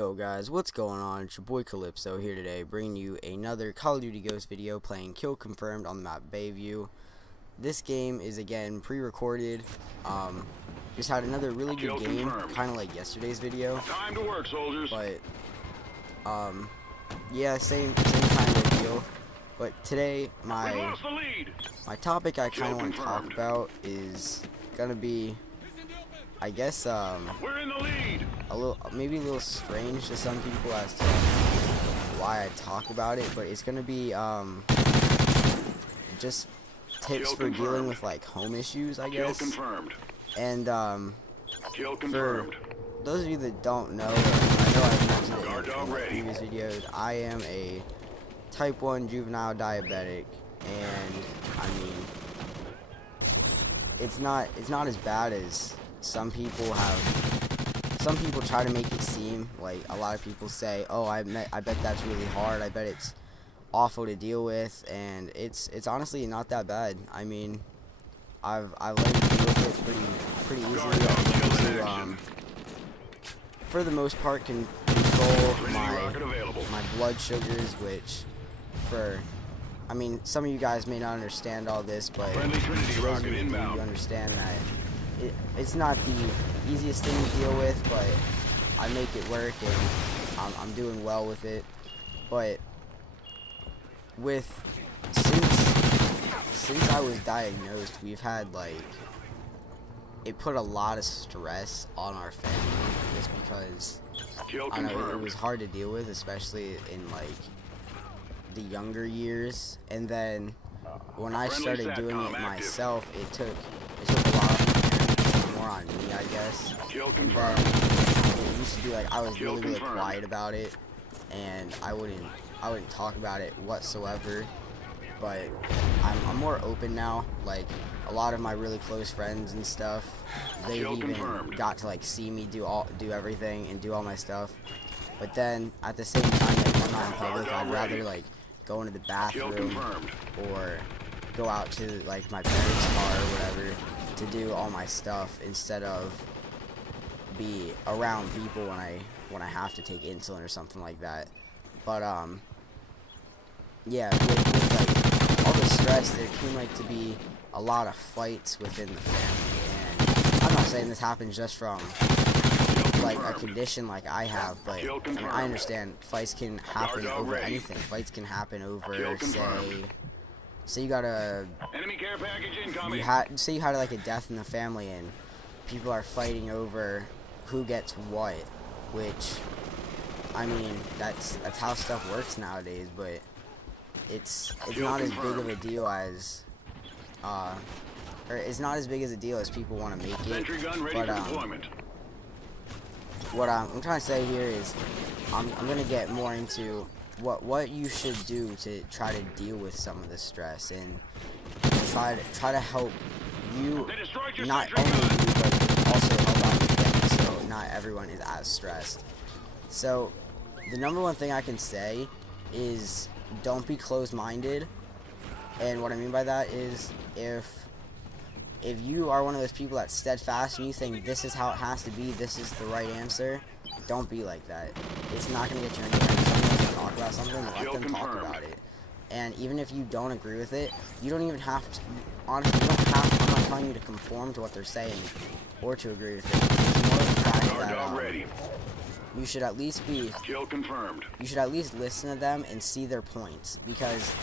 Yo guys, what's going on? It's your boy Calypso here today, bringing you another Call of Duty Ghost video playing Kill Confirmed on the map Bayview. This game is again pre-recorded. Just had another really good game, kind of like yesterday's video. Time to work, soldiers. But yeah, same kind of deal. But today my topic I kind of want to talk about is gonna be, I guess, we're in the lead. Maybe a little strange to some people as to why I talk about it, but it's gonna be just tips for dealing with like home issues, I guess. Kill confirmed. And Kill for confirmed. those of you that don't know, I know I've mentioned it in my previous videos, I am a type 1 juvenile diabetic, and I mean, it's not as bad as some people try to make it seem. Like, a lot of people say, oh, I bet that's really hard, I bet it's awful to deal with, and it's honestly not that bad. I mean, I've learned to deal with it pretty easily. To, for the most part, can control my blood sugars, which I mean, some of you guys may not understand all this, but you understand that it's not the easiest thing to deal with, but I make it work, and I'm doing well with it. But since I was diagnosed, we've had, like, it put a lot of stress on our family, just because I know it was hard to deal with, especially in like the younger years. And then when I started doing it myself, it took a lot more on me, I guess. And then it used to be like I was really quiet about it, and I wouldn't talk about it whatsoever. But I'm more open now. Like, a lot of my really close friends and stuff, they've even got to like see me do everything and do all my stuff. But then at the same time, like, when I'm not in public, I'd rather like go into the bathroom or go out to like my parents' car or whatever to do all my stuff, instead of be around people when I have to take insulin or something like that. But yeah, with like all the stress, there can like to be a lot of fights within the family, and I'm not saying this happens just from like a condition like I have, but I mean, I understand fights can happen over anything. Fights can happen over, say you got say you had like a death in the family, and people are fighting over who gets what, which, I mean, that's how stuff works nowadays. But it's not as big of a deal as or it's not as big as a deal as people want to make it. But what I'm trying to say here is I'm gonna get more into what you should do to try to deal with some of the stress, and try to help you, not only you, but also help out your family, so not everyone is as stressed. So the number one thing I can say is don't be closed-minded. And what I mean by that is, if you are one of those people that's steadfast and you think this is how it has to be, this is the right answer, don't be like that. It's not going to get you anywhere. If someone wants to talk about something, let them talk about it. And even if you don't agree with it, you don't even have to, honestly, I'm not telling you to conform to what they're saying or to agree with it. It's more of the fact that you should at least you should at least listen to them and see their points, because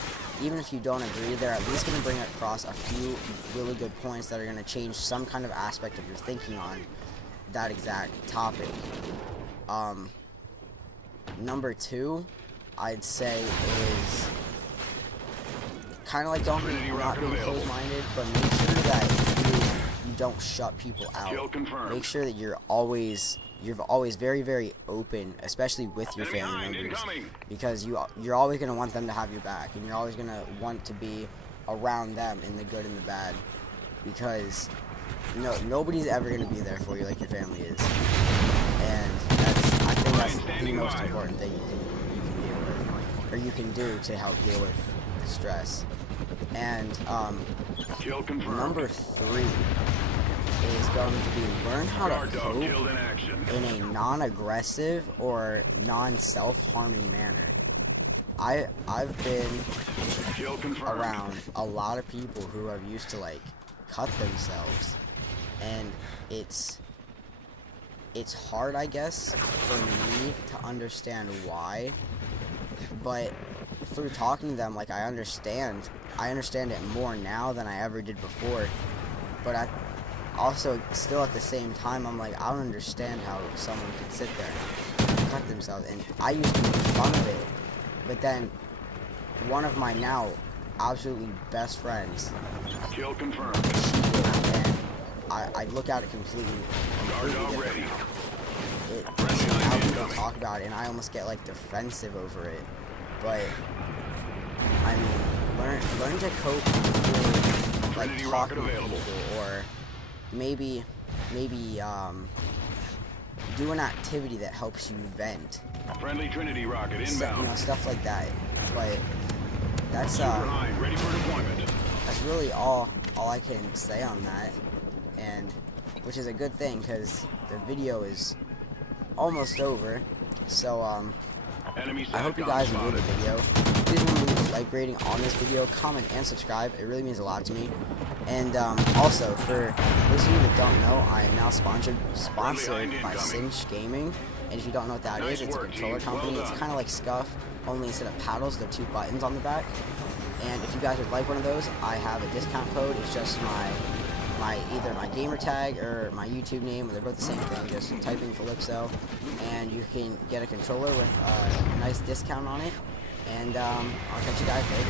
even if you don't agree, they're at least going to bring across a few really good points that are going to change some kind of aspect of your thinking on that exact topic. Number two, I'd say, is kind of like not being closed-minded, but make sure that you don't shut people out. Make sure that you're always very, very open, especially with your family members, because you're always going to want them to have your back, and you're always going to want to be around them in the good and the bad, because nobody's ever going to be there for you like your family is. And I think that's the most important thing you can deal with, or you can do to help deal with stress. And number three is going to be learn how Guard to dog cope killed in action. in a non-aggressive or non-self-harming manner. I've been Kill confirmed. around a lot of people who have used to like cut themselves, and it's hard, I guess, for me to understand why, but through talking to them, like, I understand it more now than I ever did before. But I also still at the same time, I'm like, I don't understand how someone could sit there and cut themselves. And I used to make fun of it, but then one of my now absolutely best friends, Kill confirmed. and I look at it completely Guard dog different ready. now. Friendly Now UAV people incoming. talk about it, and I almost get like defensive over it. But I mean, learn to cope with like Trinity talking rocket to available. people, or maybe do an activity that helps you vent. Friendly Trinity rocket So, inbound. stuff like that. But that's Super Hind ready for deployment. that's really all I can say on that, and which is a good thing because the video is almost over. So Enemy I hope you SATCOM guys enjoyed the spotted. video. Please remember to leave a like rating on this video, comment, and subscribe. It really means a lot to me. And also, for those of you that don't know, I am now sponsored by Cinch Gaming. And if you don't know what that is, it's a controller company. It's kind of like Scuff, only instead of paddles, there are 2 buttons on the back. And if you guys would like one of those, I have a discount code. It's just either my gamer tag or my YouTube name. They're both the same thing. Just type in Calypso, and you can get a controller with a nice discount on it. And I'll catch you guys later.